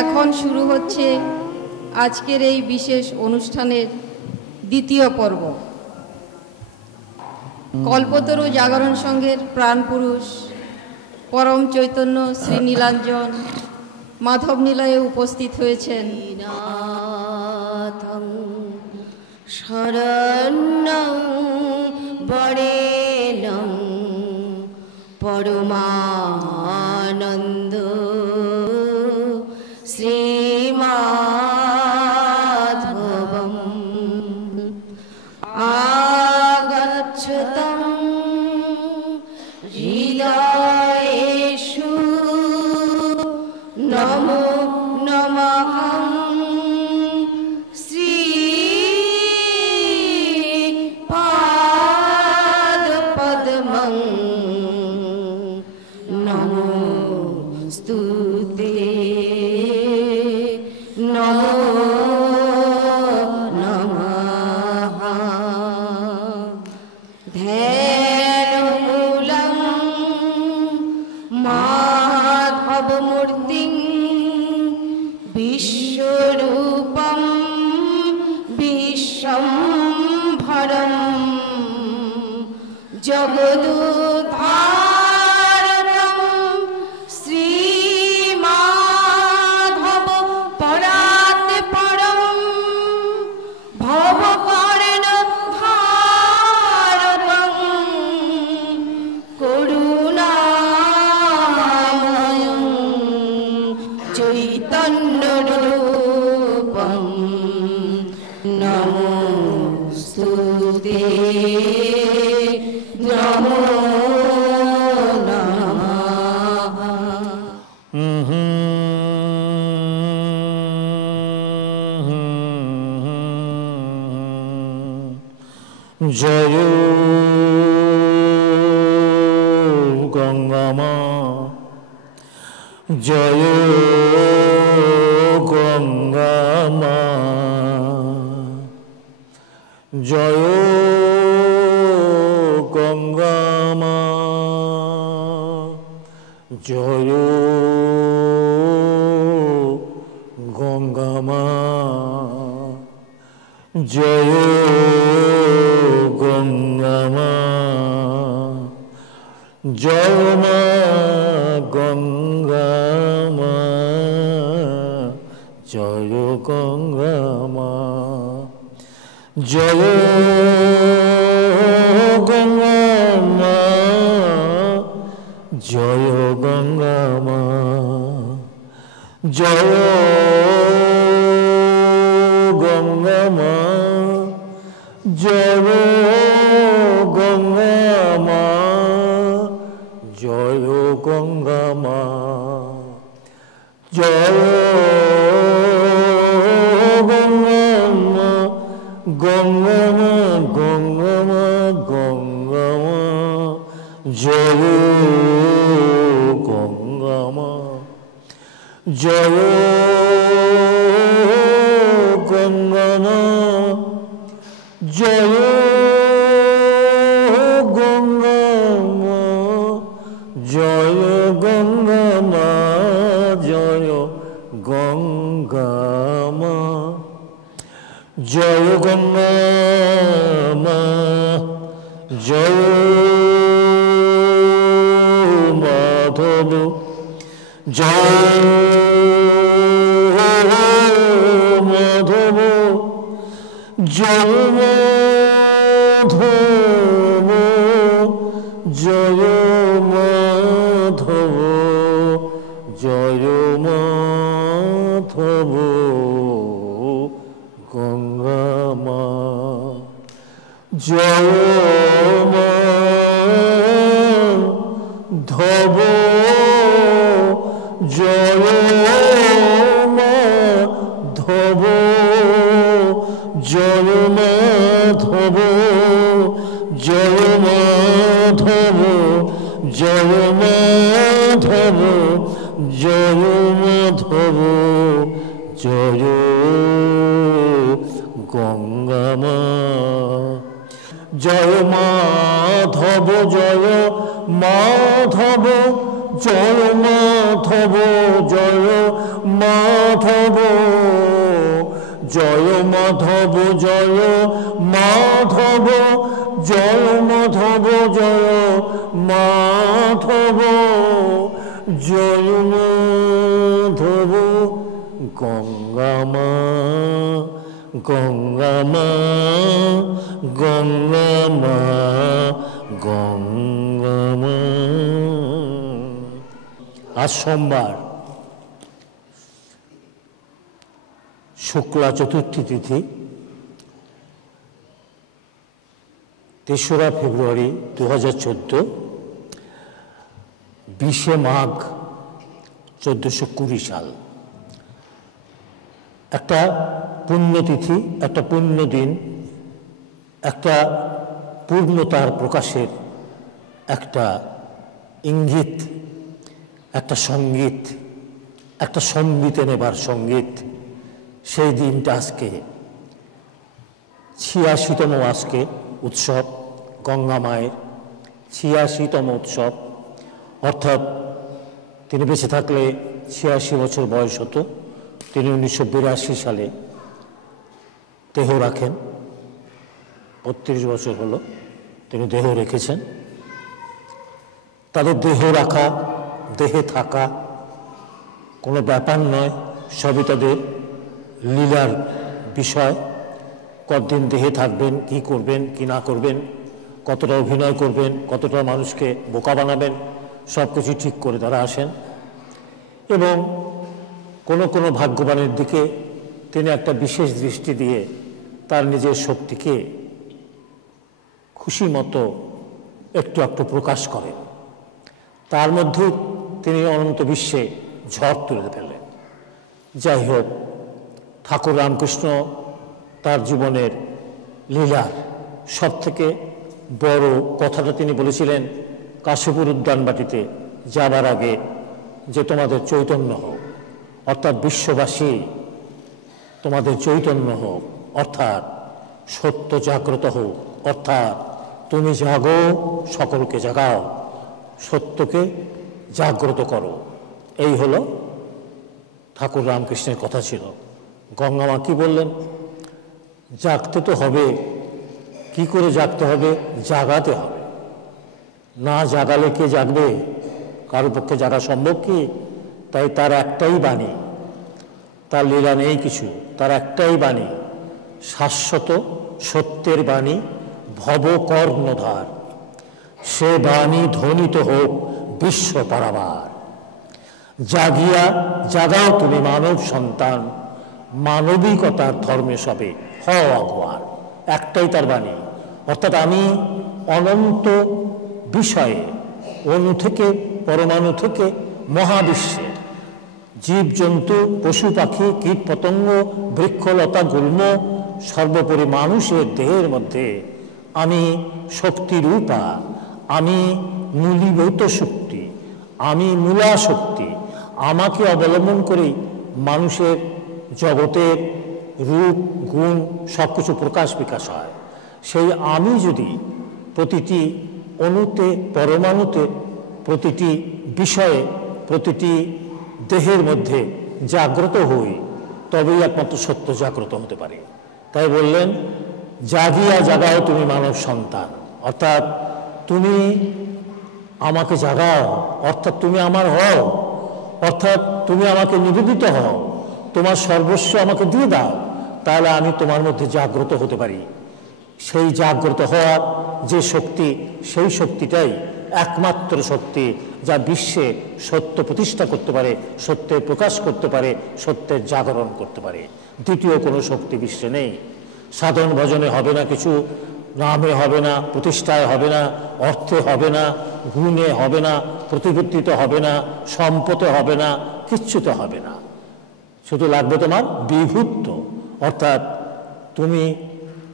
এখন শুরু হচ্ছে আজকের এই বিশেষ অনুষ্ঠানের দ্বিতীয় পর্ব। কল্পতরু জাগরণ সংঘের প্রাণপুরুষ পরম চৈতন্য শ্রী নীলাঞ্জন মাধব নিলয়ে উপস্থিত হয়েছেন। শরণ্যং বরেণ্যং পরমানন্দ শ্রীমাধবম আগচ্ছতং হৃদয়েষু নমো নমঃ শ্রীপাদপদ্মং নমোস্তুতে নমো নমঃ ধ্যানমূলং মাধবমূর্তিং বিশ্বরূপং বিশ্বম্ভরং জগদুদ্ধারকং শ্রীমাধব পরাৎ পরং ভবকর্ণ ধারকং করুণাময়ং চৈতন্যরূপং নমোস্তুতে নমো নমঃ। জয় গঙ্গা মা, জয় গঙ্গা মা, জয় গঙ্গা মা, জয় গঙ্গা মা, জয় গঙ্গা মা, জয় মা গঙ্গা মা, জয় গঙ্গা মা, জয় গঙ্গা মা, জয় গঙ্গা মা, জয় গঙ্গা মা, জয় গঙ্গা মা, জয় গঙ্গা মা, জয় গঙ্গা মা, গঙ্গা মা, গঙ্গা মা, গঙ্গা মা, জয় গঙ্গা মা, জয় গঙ্গা মা, জয় গঙ্গা মা, জয় গঙ্গা মা, জয় গঙ্গা মা, জয় গঙ্গা মা, জয় মাধব, জয় মাধব, জয় মাধব, জয় মাধব, জয় মাধব, গঙ্গা মা, জয় মাধব, জয় মাধব, জয় মাধব, জয় মাধব, জয় মাধব, জয় মাধব জয় গঙ্গা মা। জয় মাধব জয় মাধব জয় মাধব জয় মাধব জয় মাধব জয় মাধব জয় মাধব জয় মাধব জয় মাধব গঙ্গা মা গঙ্গা মা গঙ্গা মা গঙ্গা মা। আজ সোমবার শুক্লা চতুর্থী তিথি ৩রা ফেব্রুয়ারি 2014, 20শে মাঘ 1420 সাল। একটা পুণ্যতিথি, একটা পুণ্য দিন, একটা পূর্ণতার প্রকাশের একটা ইঙ্গিত, একটা সঙ্গীত, একটা সম্বিতে নেবার সঙ্গীত। সেই দিনটা আজকে ৮৬তম আজকে উৎসব, গঙ্গা মায়ের ৮৬তম উৎসব। অর্থাৎ তিনি বেঁচে থাকলে ৮৬ বছর বয়স হতো। তিনি 1982 সালে দেহ রাখেন। 32 বছর হলো তিনি দেহ রেখেছেন। তাদের দেহ রাখা, দেহে থাকা কোনো ব্যাপার নয়, সবই তাদের লীলার বিষয়। কতদিন দেহে থাকবেন, কি করবেন কি না করবেন, কতটা অভিনয় করবেন, কতটা মানুষকে বোকা বানাবেন, সব কিছু ঠিক করে তারা আসেন। এবং কোনো কোনো ভাগ্যবানের দিকে তিনি একটা বিশেষ দৃষ্টি দিয়ে তার নিজের শক্তিকে খুশি মতো একটু একটু প্রকাশ করেন। তার মধ্যে তিনি অনন্ত বিশ্বে ঝড় তুলে ফেলেন। যাই হোক, ঠাকুর রামকৃষ্ণ তার জীবনের লীলার সব থেকে বড় কথাটা তিনি বলেছিলেন কাশীপুর উদ্যানবাটিতে যাবার আগে, যে তোমাদের চৈতন্য হোক, অর্থাৎ বিশ্ববাসী তোমাদের চৈতন্য হোক, অর্থাৎ সত্য জাগ্রত হোক, অর্থাৎ তুমি জাগো, সকলকে জাগাও, সত্যকে জাগ্রত করো। এই হলো ঠাকুর রামকৃষ্ণের কথা ছিল। গঙ্গা মা কি বললেন? জাগতে তো হবে। কি করে জাগতে হবে? জাগাতে হবে। না জাগালে কে জাগবে? কারো পক্ষে জাগা সম্ভব কি? তাই তার একটাই বাণী, তার লীলা নেই কিছু, তার একটাই বাণী, শাশ্বত সত্যের বাণী, ভব কর্ণধার। সে বাণী ধ্বনিত হোক বিশ্ব পারাবার। জাগিয়া জাগাও তুমি মানব সন্তান, মানবিকতার ধর্মে সবে হও আগুয়ার। একটাই তার বাণী। অর্থাৎ আমি অনন্ত বিষয়ে, অণু থেকে পরমাণু থেকে মহাবিশ্বে জীবজন্তু, পশু পাখি, কীট পতঙ্গ, বৃক্ষলতা, গুল্ম, সর্বোপরি মানুষের দেহের মধ্যে আমি শক্তিরূপা, আমি মূলীভূত শক্তি, আমি মূলা শক্তি। আমাকে অবলম্বন করেই মানুষের জগতের রূপ গুণ সব কিছু প্রকাশ বিকাশ হয়। সেই আমি যদি প্রতিটি অণুতে, পরমাণুতে, প্রতিটি বিষয়ে, প্রতিটি দেহের মধ্যে জাগ্রত হই, তবেই একমাত্র সত্য জাগ্রত হতে পারে। তাই বললেন, জাগিয়া জাগাও তুমি মানব সন্তান। অর্থাৎ তুমি আমাকে জাগাও, অর্থাৎ তুমি আমার হও, অর্থাৎ তুমি আমাকে নিবেদিত হও, তোমার সর্বস্ব আমাকে দিয়ে দাও, তাহলে আমি তোমার মধ্যে জাগ্রত হতে পারি। সেই জাগ্রত হওয়ার যে শক্তি, সেই শক্তিটাই একমাত্র শক্তি যা বিশ্বে সত্য প্রতিষ্ঠা করতে পারে, সত্যের প্রকাশ করতে পারে, সত্যের জাগরণ করতে পারে। দ্বিতীয় কোনো শক্তি বিশ্বে নেই। সাধন ভজনে হবে না কিছু, নামে হবে না, প্রতিষ্ঠায় হবে না, অর্থে হবে না, গুণে হবে না, প্রতিপত্তিতে হবে না, সম্পদে হবে না, কিচ্ছুতে হবে না। শুধু লাগবে তোমার বিভূত্ব, অর্থাৎ তুমি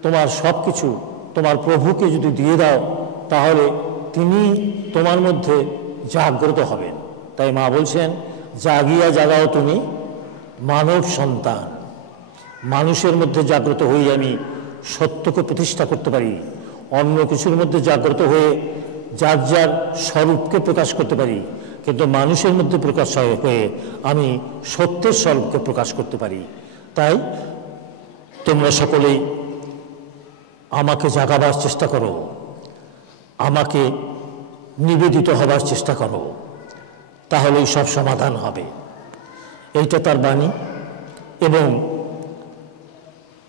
তোমার সব কিছু তোমার প্রভুকে যদি দিয়ে দাও, তাহলে তিনি তোমার মধ্যে জাগ্রত হবেন। তাই মা বলছেন, জাগিয়া জাগাও তুমি মানব সন্তান। মানুষের মধ্যে জাগ্রত হয়ে আমি সত্যকে প্রতিষ্ঠা করতে পারি, অন্য কিছুর মধ্যে জাগ্রত হয়ে যার যার স্বরূপকে প্রকাশ করতে পারি, কিন্তু মানুষের মধ্যে প্রকাশ হয়ে আমি সত্যের স্বরূপকে প্রকাশ করতে পারি। তাই তোমরা সকলেই আমাকে জাগাবার চেষ্টা করো, আমাকে নিবেদিত হবার চেষ্টা করো, তাহলেই সব সমাধান হবে। এইটা তার বাণী। এবং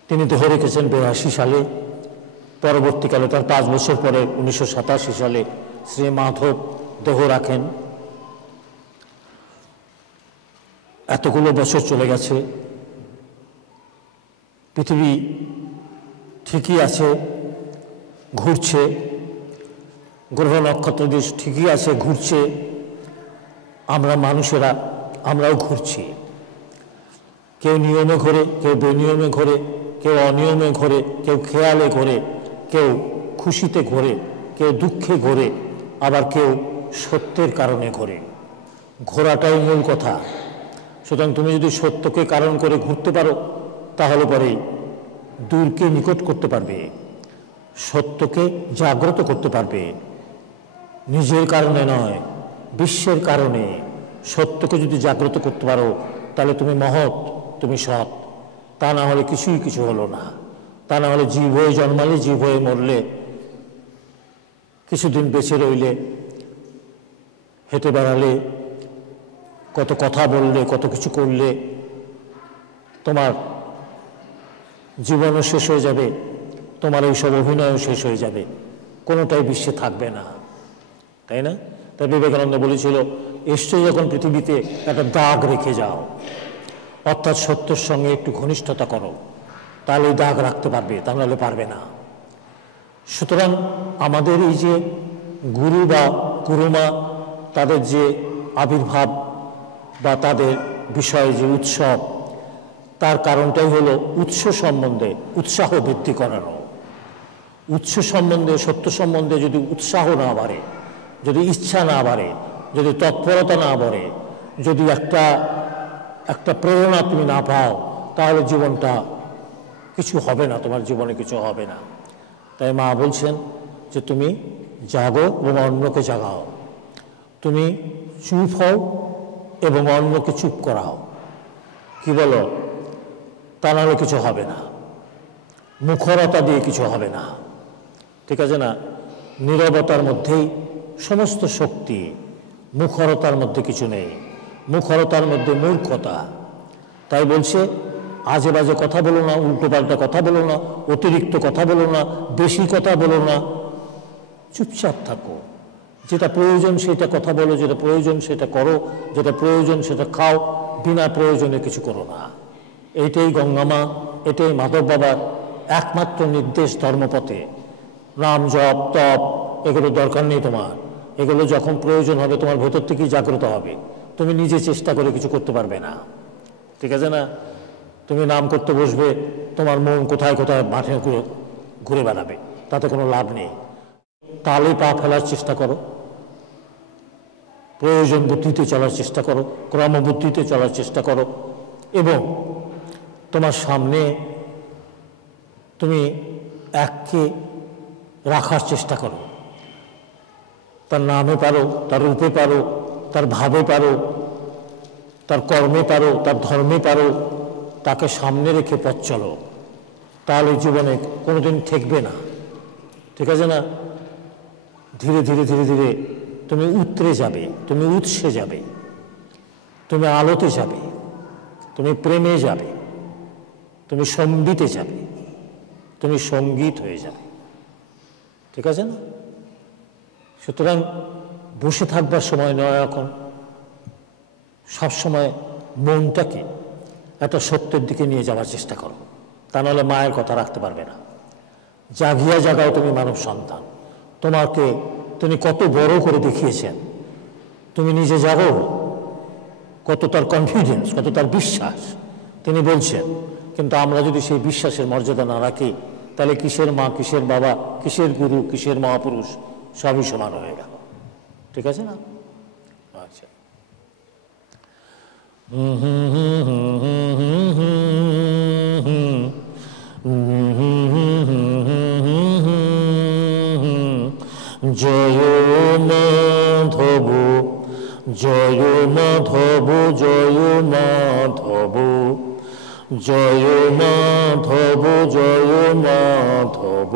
তিনি দেহ রেখেছেন 82 সালে। পরবর্তীকালে তার 5 বছর পরে 1987 সালে শ্রী মাধব দেহ রাখেন। এতগুলো বছর চলে গেছে, পৃথিবী ঠিকই আছে, ঘুরছে, গ্রহ নক্ষত্র দেশ ঠিকই আছে, ঘুরছে। আমরা মানুষেরা আমরাও ঘুরছি। কেউ নিয়মে ঘোরে, কেউ বেনিয়মে ঘোরে, কেউ অনিয়মে ঘোরে, কেউ খেয়ালে ঘোরে, কেউ খুশিতে ঘোরে, কেউ দুঃখে ঘোরে, আবার কেউ সত্যের কারণে ঘোরে। ঘোরাটাই মূল কথা। সুতরাং তুমি যদি সত্যকে কারণ করে ঘুরতে পারো, তাহলে পরেই দূরকে নিকট করতে পারবে, সত্যকে জাগ্রত করতে পারবে। নিজের কারণে নয়, বিশ্বের কারণে সত্যকে যদি জাগ্রত করতে পারো, তাহলে তুমি মহৎ, তুমি সৎ। তা না হলে কিছুই কিছু হলো না। তা না হলে জীব হয়ে জন্মালে, জীব হয়ে মরলে, কিছুদিন বেঁচে রইলে, হেঁটে বেড়ালে, কত কথা বললে, কত কিছু করলে, তোমার জীবনও শেষ হয়ে যাবে, তোমার এইসব অভিনয়ও শেষ হয়ে যাবে, কোনোটাই বিশ্বে থাকবে না, তাই না? তাই বিবেকানন্দ বলেছিল, এসছে যখন পৃথিবীতে একটা দাগ রেখে যাও, অর্থাৎ সত্যের সঙ্গে একটু ঘনিষ্ঠতা করো, তাহলে এই দাগ রাখতে পারবে, তা নাহলে পারবে না। সুতরাং আমাদের এই যে গুরু বা গুরুমা, তাদের যে আবির্ভাব বা তাদের বিষয়ে যে উৎসব, তার কারণটাই হলো উৎস সম্বন্ধে উৎসাহ বৃদ্ধি করানো। উৎস সম্বন্ধে, সত্য সম্বন্ধে যদি উৎসাহ না বাড়ে, যদি ইচ্ছা না বাড়ে, যদি তৎপরতা না বাড়ে, যদি একটা প্রেরণা তুমি না পাও, তাহলে জীবনটা কিছু হবে না, তোমার জীবনে কিছু হবে না। তাই মা বলছেন যে তুমি জাগো এবং অন্যকে জাগাও, তুমি চুপ হও এবং অন্যকে চুপ করাও। কি বলো? তা নাহলে কিছু হবে না, মুখরতা দিয়ে কিছু হবে না, ঠিক আছে না? নীরবতার মধ্যেই সমস্ত শক্তি, মুখরতার মধ্যে কিছু নেই, মুখরতার মধ্যে মূর্খতা। তাই বলছে আজে বাজে কথা বলো না, উল্টোপাল্টা কথা বলো না, অতিরিক্ত কথা বলো না, বেশি কথা বলো না, চুপচাপ থাকো। যেটা প্রয়োজন সেটা কথা বলো, যেটা প্রয়োজন সেটা করো, যেটা প্রয়োজন সেটা খাও, বিনা প্রয়োজনে কিছু করো না। এইটাই গঙ্গামা, এটাই মাধব বাবার একমাত্র নির্দেশ ধর্মপথে। নাম জপ তপ এগুলো দরকার নেই তোমার, এগুলো যখন প্রয়োজন হবে তোমার ভেতর থেকেই জাগ্রত হবে, তুমি নিজে চেষ্টা করে কিছু করতে পারবে না, ঠিক আছে না? তুমি নাম করতে বসবে, তোমার মন কোথায় কোথায় মাঠে ঘুরে বেড়াবে, তাতে কোনো লাভ নেই। তালে পা ফেলার চেষ্টা করো, প্রয়োজন বুদ্ধিতে চলার চেষ্টা করো, ক্রমবুদ্ধিতে চলার চেষ্টা করো, এবং তোমার সামনে তুমি এককে রাখার চেষ্টা করো। তার নামে পারো, তার রূপে পারো, তার ভাবে পারো, তার কর্মে পারো, তার ধর্মে পারো, তাকে সামনে রেখে পথ চলো, তাহলে জীবনে কোনোদিন ঠেকবে না, ঠিক আছে না? ধীরে ধীরে ধীরে ধীরে তুমি উতরে যাবে, তুমি উৎসে যাবে, তুমি আলোতে যাবে, তুমি প্রেমে যাবে, তুমি সম্বিতে যাবে, তুমি সঙ্গীত হয়ে যাবে, ঠিক আছে না? সুতরাং বসে থাকবার সময় নয় এখন, সবসময় মনটাকে একটা সত্যের দিকে নিয়ে যাওয়ার চেষ্টা করো, তা নাহলে মায়ের কথা রাখতে পারবে না। জাগিয়া জাগাও তুমি মানব সন্তান, তোমাকে তিনি কত বড় করে দেখিয়েছেন, তুমি নিজে জাগো, কত তার কনফিডেন্স, কত তার বিশ্বাস তিনি বলছেন। কিন্তু আমরা যদি সেই বিশ্বাসের মর্যাদা না রাখি, তাহলে কিসের মা, কিসের বাবা, কিসের গুরু, কিসের মহাপুরুষ, সবই সমান হয়ে গেল, ঠিক আছে না? আচ্ছা, জয় মাধব জয় মাধব জয় মাধব জয় মাধব জয় মাধব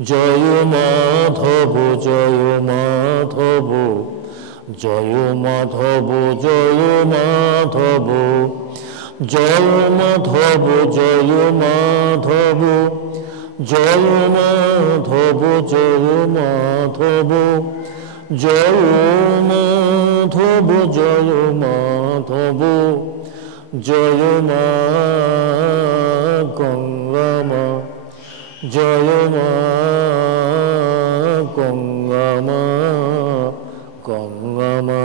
জয় মাধব জয় মাধব জয় মাধব জয় মাধব জয় মাধব জয় মাধব জয় মাধব জয় মাধব জয় মাধব জয় মাধব জয় মা গঙ্গা মা জয় মা গঙ্গা মা গঙ্গা মা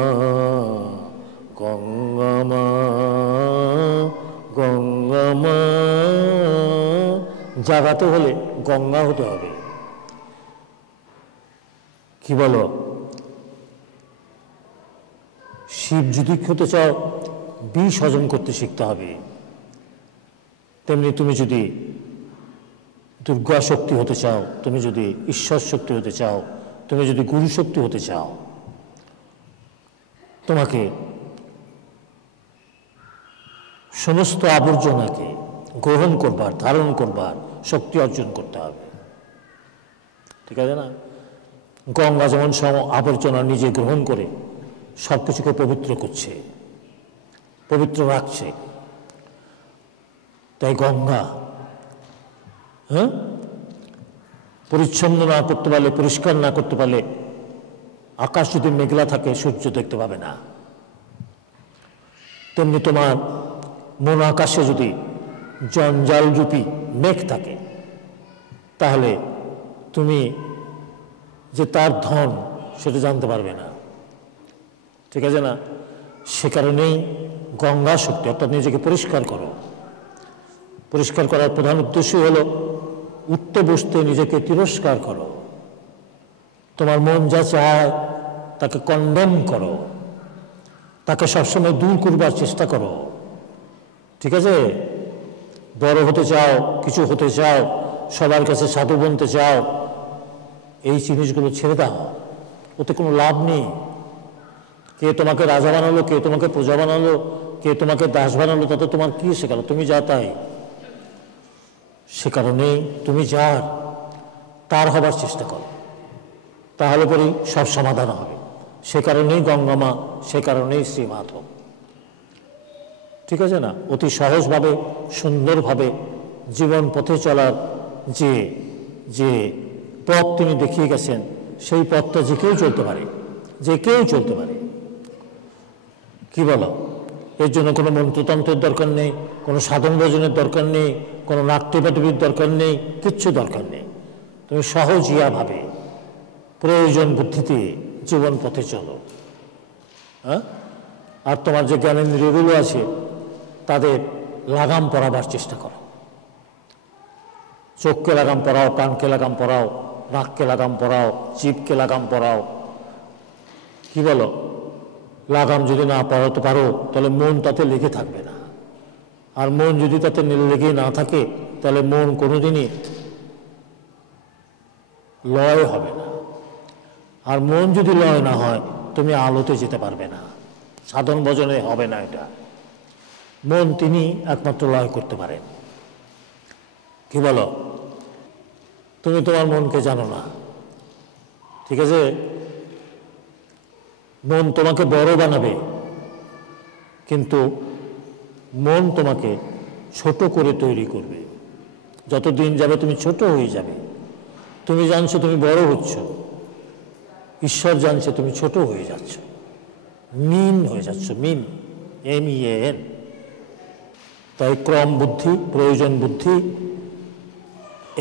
গঙ্গা মা গঙ্গা মা। জাগাতে হলে গঙ্গা হতে হবে। কি বলো? শিব যদি হতে চাও বিষ হজম করতে শিখতে হবে, তেমনি তুমি যদি দুর্গা শক্তি হতে চাও, তুমি যদি ঈশ্বর শক্তি হতে চাও, তুমি যদি গুরু শক্তি হতে চাও, তোমাকে সমস্ত আবর্জনাকে গ্রহণ করবার, ধারণ করবার শক্তি অর্জন করতে হবে। ঠিক আছে না? গঙ্গা যেমন সব আবর্জনা নিজে গ্রহণ করে সব কিছুকে পবিত্র করছে, পবিত্র রাখছে, তাই গঙ্গা পরিচ্ছন্ন না করতে পারলে, পরিষ্কার না করতে পারলে, আকাশ যদি মেঘলা থাকে সূর্য দেখতে পাবে না। তেমনি তোমার মন আকাশে যদি জঞ্জালরূপী মেঘ থাকে, তাহলে তুমি যে তার ধন সেটা জানতে পারবে না। ঠিক আছে না? সে কারণেই গঙ্গা শক্তি, অর্থাৎ নিজেকে পরিষ্কার করো। পরিষ্কার করার প্রধান উদ্দেশ্য হলো উঠতে বসতে নিজেকে তিরস্কার করো। তোমার মন যা চায় তাকে কন্ডেম করো, তাকে সবসময় দূর করবার চেষ্টা করো। ঠিক আছে? বড় হতে চাও, কিছু হতে চাও, সবার কাছে সাধু বনতে চাও, এই জিনিসগুলো ছেড়ে দাও, ওতে কোনো লাভ নেই। কে তোমাকে রাজা বানালো, কে তোমাকে প্রজা বানালো, কে তোমাকে দাস বানালো, তাতে তোমার কি শেখালো? তুমি যা তাই। সে কারণেই তুমি যার তার হবার চেষ্টা করো, তাহলে পরেই সব সমাধান হবে। সে কারণেই গঙ্গা মা, সে কারণেই শ্রী মাধব। ঠিক আছে না? অতি সহজভাবে, সুন্দরভাবে জীবন পথে চলার যে যে পথ তিনি দেখিয়ে গেছেন, সেই পথটা যে কেউ চলতে পারে, যে কেউ চলতে পারে। কি বলো? এর জন্য কোনো মন্ত্রতন্ত্রের দরকার নেই, কোনো সাধন ভজনের দরকার নেই, কোনো নাট্যপাটবির দরকার নেই, কিচ্ছু দরকার নেই। তুমি সহজ ইয়াভাবে প্রয়োজন বুদ্ধিতে জীবন পথে চলো। হ্যাঁ? আর তোমার যে জ্ঞানেন্দ্রিয়গুলো আছে তাদের লাগাম পরাবার চেষ্টা করো। চোখকে লাগাম পরাও, কানকে লাগাম পরাও, নাককে লাগাম পরাও, জিভকে লাগাম পরাও। কি বলো? লাগাম যদি না পরাতে পারো তাহলে মন তাতে লেগে থাকবে না। আর মন যদি তাতে লেগে না থাকে তাহলে মন কোনোদিনই লয় হবে না। আর মন যদি লয় না হয় তুমি আলোতে যেতে পারবে না, সাধন ভজনে হবে না। এটা মন তিনি একমাত্র লয় করতে পারেন। কি বলো? তুমি তোমার মনকে জানো না। ঠিক আছে? মন তোমাকে বড় বানাবে, কিন্তু মন তোমাকে ছোট করে তৈরি করবে। যত দিন যাবে তুমি ছোট হয়ে যাবে। তুমি জানছো তুমি বড় হচ্ছ, ঈশ্বর জানছে তুমি ছোট হয়ে যাচ্ছ, মিন হয়ে যাচ্ছ, মিন, MEAN। তাই ক্রম বুদ্ধি, প্রয়োজন বুদ্ধি,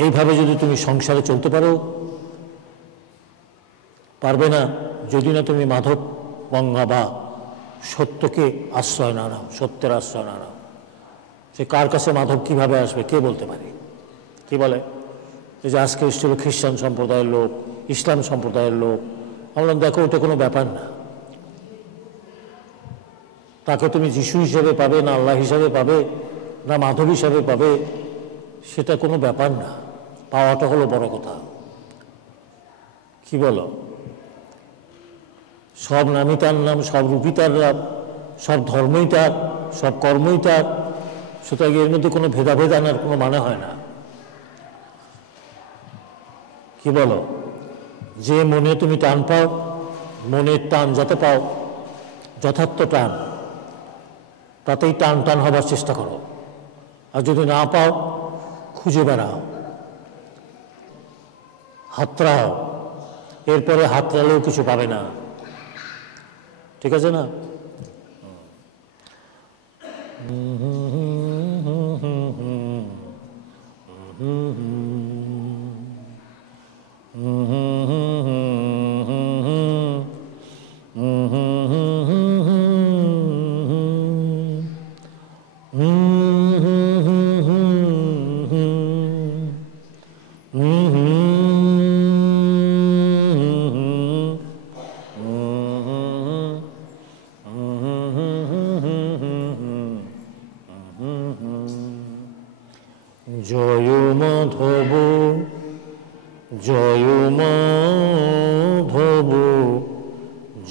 এইভাবে যদি তুমি সংসারে চলতে পারো, পারবে না যদি না তুমি মাধব, গঙ্গা বা সত্যকে আশ্রয় না নাও, সত্যের আশ্রয় না নাও। সে কার কাছে মাধব কিভাবে আসবে কে বলতে পারে? কি বলে? এই যে আজকে এসেছিল খ্রিস্টান সম্প্রদায়ের লোক, ইসলাম সম্প্রদায়ের লোক, আমরা দেখো ওটা কোনো ব্যাপার না। তাকে তুমি যিশু হিসেবে পাবে না আল্লাহ হিসাবে পাবে না মাধব হিসাবে পাবে, সেটা কোনো ব্যাপার না। পাওয়াটা হলো বড় কথা। কি বলো? সব নামই তার নাম, সব রূপই তার নাম, সব ধর্মই তার, সব কর্মই তার। সুতরাং এর মধ্যে কোনো ভেদাভেদ আনার কোনো মানে হয় না। কি বলো? যে মনে তুমি টান পাও, মনের টান যাতে পাও, যথার্থ টান, তাতেই টান টান হবার চেষ্টা করো। আর যদি না পাও, খুঁজে বেড়াও, হাতড়াও। এরপরে হাতড়ালেও কিছু পাবে না। ঠিক আছে না? জয় মাধব, জয় মাধব,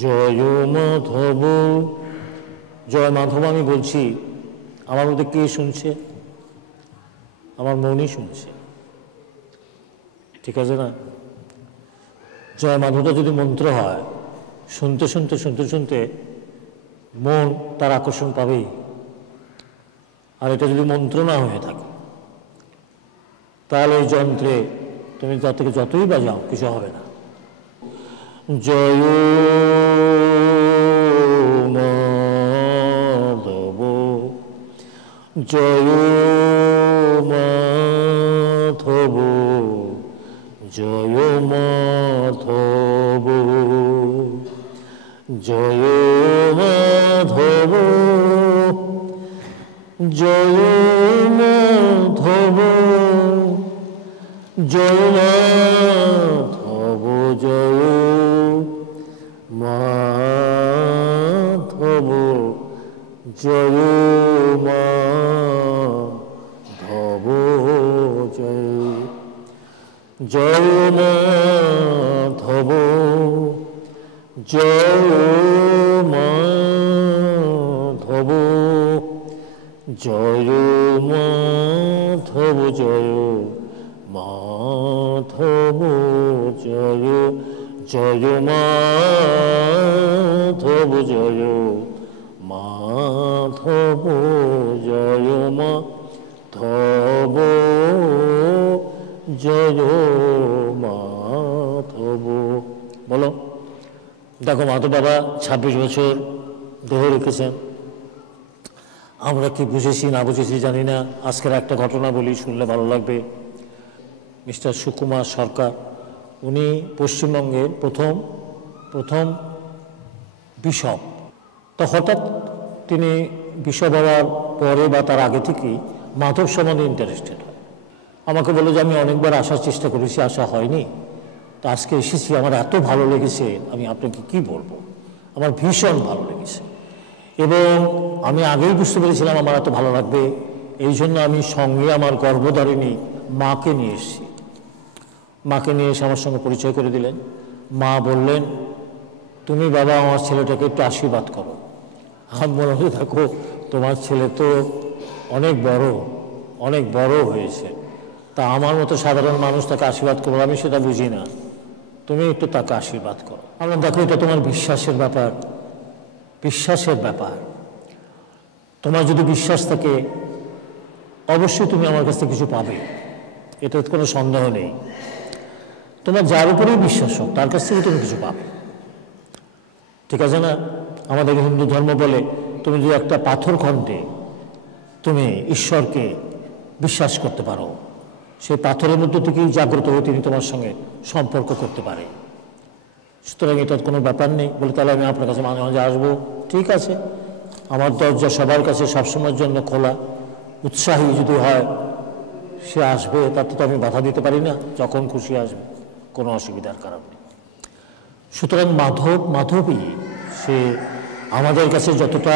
জয় মাধব। জয় মাধব আমি বলছি, আমার মধ্যে কে শুনছে? আমার মনই শুনছে। ঠিক আছে না? জয় মাধবটা যদি মন্ত্র হয়, শুনতে শুনতে শুনতে শুনতে মন তার আকর্ষণ পাবেই। আর এটা যদি মন্ত্র না হয়ে থাকে, তাহলে ওই যন্ত্রে তুমি তার থেকে যতই বাজাও কিছু হবে না। জয় মাধব, জয় মাধব, জয় মাধব, জয় মাধব, জয় মাধব, জয় মাধব, জয় মাধব, জয় মাধব, জয় জয় মাধব, জয় মাধব, জয় মাধব, জয় মাধব, জয় জয় মাধব, জয় মাধব, জয় মাধব, জয় মাধব। বলো। দেখো, মাধব বাবা 26 বছর দেহ রেখেছেন। আমরা কি বুঝেছি না বুঝেছি জানি না। আজকের একটা ঘটনা বলি, শুনলে ভালো লাগবে। মিস্টার সুকুমার সরকার, উনি পশ্চিমবঙ্গের প্রথম বিশপ। তো হঠাৎ তিনি বিশপ হওয়ার পরে বা তার আগে থেকেই মাধব সম্বন্ধে ইন্টারেস্টেড হয়। আমাকে বলে যে আমি অনেকবার আসার চেষ্টা করেছি, আসা হয়নি, তো আজকে এসেছি। আমার এত ভালো লেগেছে, আমি আপনাকে কি বলবো, আমার ভীষণ ভালো লেগেছে। এবং আমি আগেই বুঝতে পেরেছিলাম আমার এত ভালো লাগবে, এই জন্য আমি সঙ্গে আমার গর্ভধারিণী মাকে নিয়ে এসেছি। মাকে নিয়ে এসে আমার সঙ্গে পরিচয় করে দিলেন। মা বললেন, তুমি বাবা আমার ছেলেটাকে একটু আশীর্বাদ করো। আমি মনে হয়, দেখো তোমার ছেলে তো অনেক বড় হয়েছে, তা আমার মতো সাধারণ মানুষ তাকে আশীর্বাদ করবো, আমি সেটা বুঝি না, তুমি একটু তাকে আশীর্বাদ করো। আমরা দেখো, এটা তোমার বিশ্বাসের ব্যাপার, বিশ্বাসের ব্যাপার। তোমার যদি বিশ্বাস থাকে, অবশ্যই তুমি আমার কাছ থেকে কিছু পাবে, এটা কোনো সন্দেহ নেই। তোমার যার উপরেই বিশ্বাস হোক, তার কাছ থেকে তুমি কিছু পাবে। ঠিক আছে না? আমাদের হিন্দু ধর্ম বলে, তুমি যদি একটা পাথর খণ্ডে তুমি ঈশ্বরকে বিশ্বাস করতে পারো, সেই পাথরের মধ্যে থেকেই জাগ্রত হয়ে তিনি তোমার সঙ্গে সম্পর্ক করতে পারে। সুতরাং এটার কোনো ব্যাপার নেই। বলে, তাহলে আমি আপনার কাছে মাঝে মাঝে আসবো। ঠিক আছে, আমার দরজা সবার কাছে সবসময়ের জন্য খোলা। উৎসাহী যদি হয় সে আসবে, তাতে তো আমি বাধা দিতে পারি না, যখন খুশি আসবে, কোনো অসুবিধার কারণ নেই। সুতরাং মাধবই সে আমাদের কাছে যতটা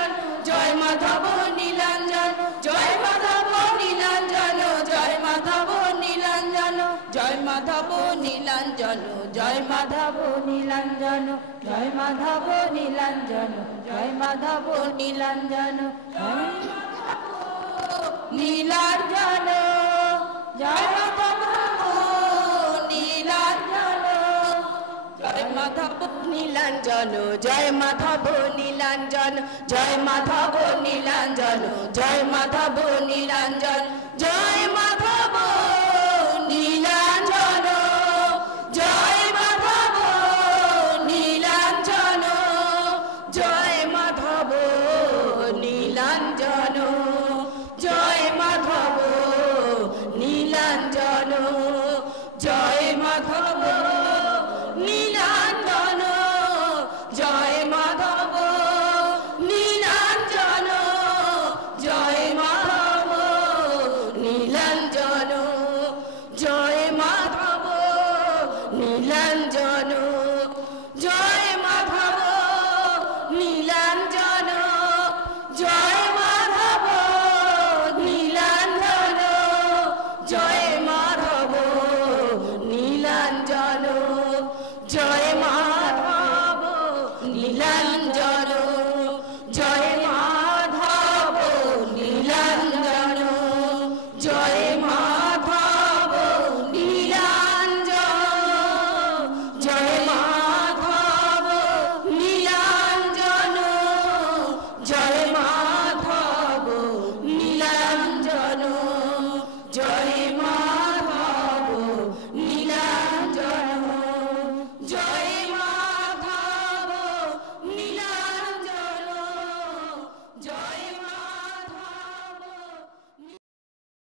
মাধব নীলাঞ্জন জয় মাধব নীলাঞ্জন জয় মাধব নীলাঞ্জন জয় মাধব নীলাঞ্জন নীলাঞ্জন জয় মাধব নীলাঞ্জন জয় মাধব নীলাঞ্জন জয় মাধব নীলাঞ্জন জয় মাধব নীলাঞ্জন জয় মাধব নীলাঞ্জন